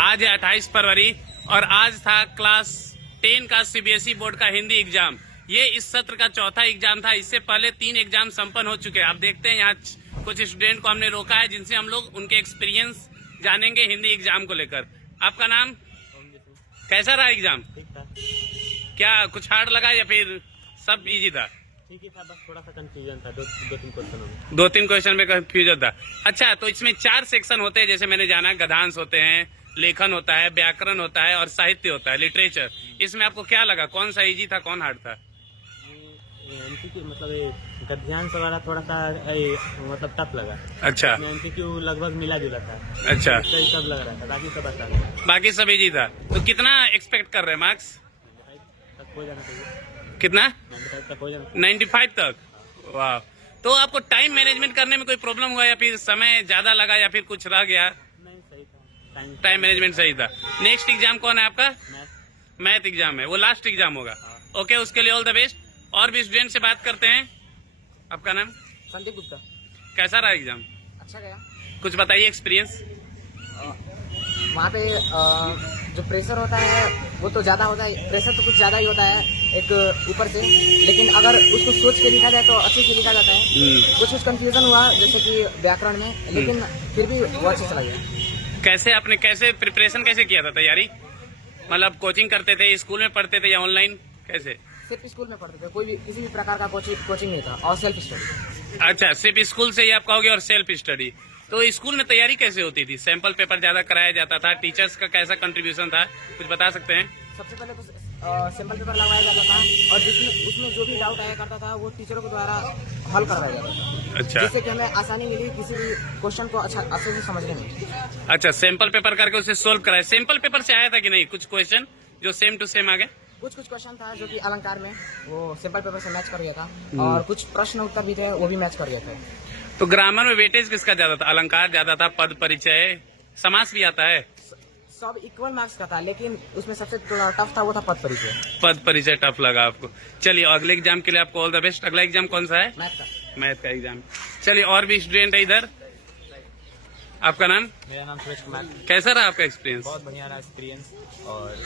आज है 28 फरवरी और आज था क्लास 10 का सीबीएसई बोर्ड का हिंदी एग्जाम। ये इस सत्र का चौथा एग्जाम था। इससे पहले 3 एग्जाम संपन्न हो चुके हैं। आप देखते हैं यहाँ कुछ स्टूडेंट को हमने रोका है जिनसे हम लोग उनके एक्सपीरियंस जानेंगे हिंदी एग्जाम को लेकर। आपका नाम? कैसा रहा एग्जाम? ठीक था। क्या कुछ हार्ड लगा या फिर सब इजी था? ठीक ही था, बस थोड़ा सा कंफ्यूजन था दो तीन क्वेश्चन में। 2-3 क्वेश्चन में कंफ्यूजन था। अच्छा, तो इसमें 4 सेक्शन होते हैं जैसे मैंने जाना। गद्यांश होते हैं, लेखन होता है, व्याकरण होता है और साहित्य होता है, लिटरेचर। इसमें आपको क्या लगा, कौन सा इजी था, कौन हार्ड था? एमसीक्यू मतलब गद्यांश वाला थोड़ा सा मतलब टफ लगा। अच्छा, एमसीक्यू लगभग मिला जुला था। अच्छा, सब लग रहा था, बाकी सब अच्छा था। बाकी सब इजी था। तो कितना एक्सपेक्ट कर रहे हैं मार्क्स? तक हो जाना चाहिए। कितना? 95 तक हो जाना। 95 तक? वाह। तो आपको टाइम मैनेजमेंट करने में कोई प्रॉब्लम हुआ या फिर समय ज्यादा लगा या फिर कुछ रह गया? नहीं, सही था। टाइम मैनेजमेंट सही था। नेक्स्ट एग्जाम कौन है आपका? मैथ। मैथ एग्जाम है, वो लास्ट एग्जाम होगा। ओके, उसके लिए ऑल द बेस्ट। और भी स्टूडेंट से बात करते हैं। आपका नाम? संदीप गुप्ता। कैसा रहा एग्जाम? अच्छा गया। कुछ बताइए एक्सपीरियंस। वहाँ पे जो प्रेशर होता है वो तो ज़्यादा होता है, प्रेशर तो कुछ ज़्यादा ही होता है एक ऊपर से, लेकिन अगर उसको सोच के लिखा जाए तो अच्छे से लिखा जाता है। कुछ कंफ्यूजन हुआ जैसे कि व्याकरण में, लेकिन फिर भी वो अच्छे चला गया। कैसे प्रिपरेशन कैसे किया था, तैयारी? मतलब कोचिंग करते थे, स्कूल में पढ़ते थे या ऑनलाइन, कैसे? सिर्फ स्कूल में पढ़ते थे, कोई भी किसी भी प्रकार का कोचिंग नहीं था और सेल्फ स्टडी। अच्छा, सिर्फ स्कूल से ही आप कहोगे और सेल्फ स्टडी। तो स्कूल में तैयारी कैसे होती थी? सैंपल पेपर ज्यादा कराया जाता था? टीचर्स का कैसा कंट्रीब्यूशन था, कुछ बता सकते हैं? सबसे पहले तो सैंपल पेपर लगवाया जाता था और उसमें जो भी डाउट आया करता था वो टीचरों के द्वारा हल करवाया जाता था। अच्छा, जिससे कि हमें आसानी मिली किसी भी क्वेश्चन को अच्छे से समझने में। अच्छा, सैंपल पेपर करके उसे सोल्व कराया। सैंपल पेपर से आया था कि नहीं कुछ क्वेश्चन जो सेम टू सेम आ गए? कुछ क्वेश्चन था जो कि अलंकार में वो सैंपल पेपर से मैच कर गया था और कुछ प्रश्न उत्तर भी थे वो भी मैच कर गए थे। तो ग्रामर में वेटेज किसका ज्यादा था? अलंकार ज्यादा था, पद परिचय, समास भी आता है? सब इक्वल मार्क्स का था, लेकिन उसमें सबसे थोड़ा टफ था वो था पद परिचय। पद परिचय टफ लगा आपको। चलिए, अगले एग्जाम के लिए आपको ऑल द बेस्ट। अगला एग्जाम कौन सा है? मैथ का। मैथ का एग्जाम। चलिए, और भी स्टूडेंट है इधर। आपका नाम? मेरा नाम सुरेश कुमार। कैसा रहा आपका एक्सपीरियंस? बहुत बढ़िया रहा एक्सपीरियंस। और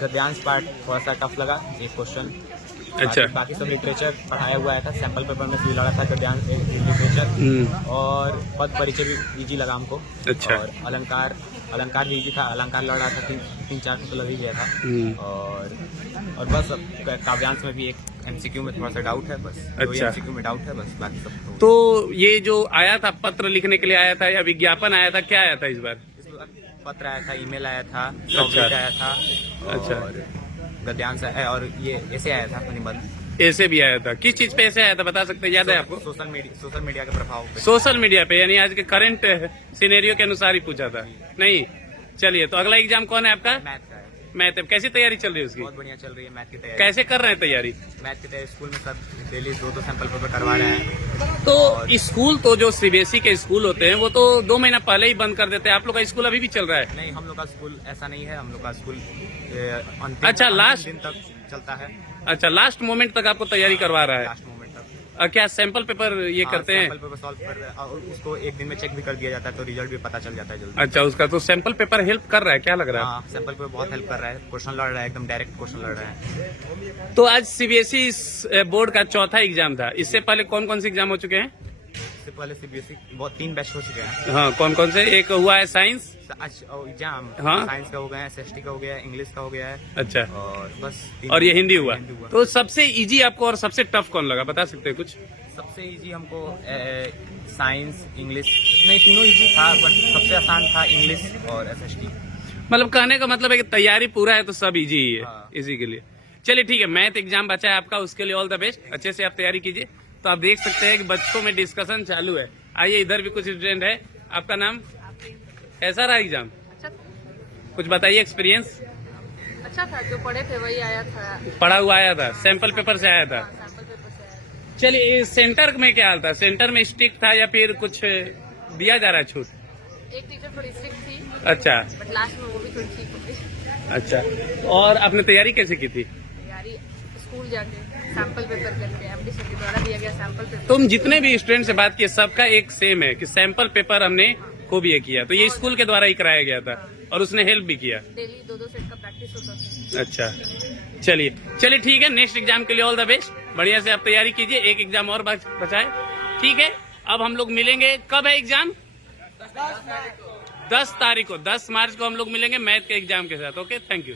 गद्यांश पार्ट थोड़ा सा टफ लगा, एक क्वेश्चन। अच्छा, बाकी सब लिटरेचर पढ़ाया हुआ था। सैंपल पेपर में भी लड़ा था गद्यांश लिटरेचर, और पद परिचय भी इजी लगा हमको। अच्छा। और अलंकार भी इजी था। अलंकार लड़ रहा था, 3-4 तो लग ही गया था। और बस काव्यांश में भी एक एमसीक्यू में थोड़ा सा डाउट है, बस। अच्छा। एमसीक्यू में डाउट है, बस बाकी सब तो ये जो आया था, पत्र लिखने के लिए आया था या विज्ञापन आया था, क्या आया था इस बार? पत्र आया था, ईमेल आया था, अच्छा। आया था। अच्छा। और गद्यांश और ये ऐसे आया था निबंध। ऐसे भी आया था? किस चीज पे ऐसे आया था, बता सकते हैं? याद है आपको? सोशल मीडिया के प्रभाव पे। सोशल मीडिया पे, यानी आज के करंट सिनेरियो के अनुसार ही पूछा था? नहीं। चलिए, तो अगला एग्जाम कौन है आपका? मैथ का है। मैथ। कैसी तैयारी चल रही है उसकी? बहुत बढ़िया चल रही है मैथ की तैयारी। कैसे कर रहे हैं तैयारी? मैथ की तैयारी स्कूल में सब डेली 2 सैंपल पेपर करवा रहे हैं। तो स्कूल तो जो सीबीएसई के स्कूल होते हैं वो तो 2 महीना पहले ही बंद कर देते हैं। आप लोग का स्कूल अभी भी चल रहा है? नहीं, हम लोग का स्कूल ऐसा नहीं है। हम लोग का स्कूल अच्छा, लास्ट दिन तक चलता है। अच्छा, लास्ट मोमेंट तक आपको तैयारी करवा रहा है? लास्ट मोमेंट तक। क्या सैंपल पेपर ये करते हैं? सैंपल पेपर सॉल्व कर, और उसको एक दिन में चेक भी कर दिया जाता है, तो रिजल्ट भी पता चल जाता है जल्दी। अच्छा, उसका तो सैंपल पेपर हेल्प कर रहा है, क्या लग रहा है? हाँ, सैंपल पेपर बहुत हेल्प कर रहा है। क्वेश्चन लड़ रहा है, एकदम डायरेक्ट क्वेश्चन लड़ रहा है। तो आज सीबीएसई बोर्ड का चौथा एग्जाम था। इससे पहले कौन कौन से एग्जाम हो चुके हैं? इससे पहले सीबीएसई बहुत 3 बैच हो चुके हैं। हाँ, कौन कौन से? एक हुआ है साइंस एग्जाम। हाँ। साइंस का हो गया है, एसएसटी का हो गया है, इंग्लिश का हो गया है। अच्छा, और बस और ये हिंदी हुआ। तो सबसे इजी आपको और सबसे टफ कौन लगा, बता सकते हैं कुछ? सबसे इजी हमको साइंस, इंग्लिश, नहीं तीनों इजी था, बट सबसे आसान था इंग्लिश और एसएसटी। मतलब कहने का मतलब है कि तैयारी पूरा है तो सब इजी ही है। हाँ। इसी के लिए चलिए, ठीक है। मैथ एग्जाम बचा है आपका, उसके लिए ऑल द बेस्ट। अच्छे से आप तैयारी कीजिए। तो आप देख सकते हैं कि बच्चों में डिस्कशन चालू है। आइए, इधर भी कुछ स्टूडेंट है। आपका नाम? कैसा रहा एग्जाम? अच्छा, कुछ बताइए एक्सपीरियंस। अच्छा था, जो पढ़े थे वही आया था। पढ़ा हुआ आया था? सैंपल पेपर से आया था? सैंपल पेपर से आया। चलिए, सेंटर में क्या हाल था? सेंटर में स्ट्रिक्ट था या फिर कुछ दिया जा रहा है छूट? एक टीचर थोड़ी स्ट्रिक्ट थी, अच्छा, बट लास्ट में वो भी थोड़ी ठीक हो गई। अच्छा। और आपने तैयारी कैसे की थी? तैयारी स्कूल जाके सैंपल पेपर करके, एमडी सर के द्वारा दिया गया सैंपल पेपर। तुम जितने भी स्टूडेंट से बात किए सबका एक सेम है कि सैंपल पेपर हमने खूब ये किया, तो ये स्कूल के द्वारा ही कराया गया था और उसने हेल्प भी किया। डेली 2-2 सेट का प्रैक्टिस होता था। अच्छा, चलिए ठीक है, नेक्स्ट एग्जाम के लिए ऑल द बेस्ट, बढ़िया से आप तैयारी कीजिए, एक एग्जाम और बचाए। ठीक है, अब हम लोग मिलेंगे, कब है एग्जाम? 10 तारीख को, 10 मार्च को हम लोग मिलेंगे मैथ के एग्जाम के साथ। Okay, thank you.